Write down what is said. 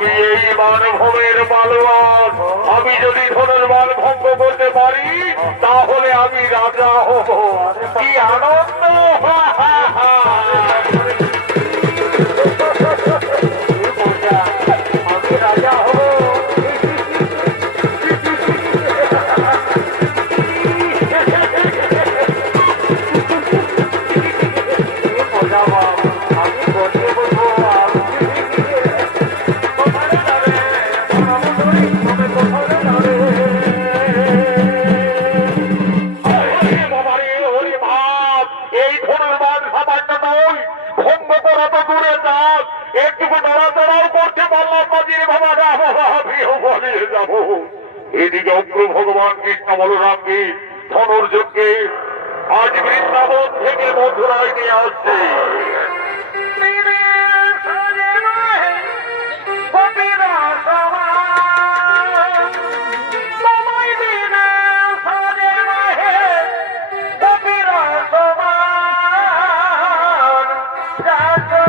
আমি এই মানভূমের মালবান আমি যদি ধনের মান ভঙ্গ করতে পারি, তাহলে আমি রাজা হব। কি আনন্দ, হয়? এই ধনুর্বান সামান্য নয়। ভঙ্গ করা তো দূরে যাক একটুকু নড়াচড়াও করতে পারলাম না বাবা আমিও যাব। এদিকে অগ্র ভগবান কৃষ্ণ বলরামকে ধনুর্যজ্ঞে আজ বৃন্দাবন থেকে মধুরায় নিয়ে আসছে। Let's go.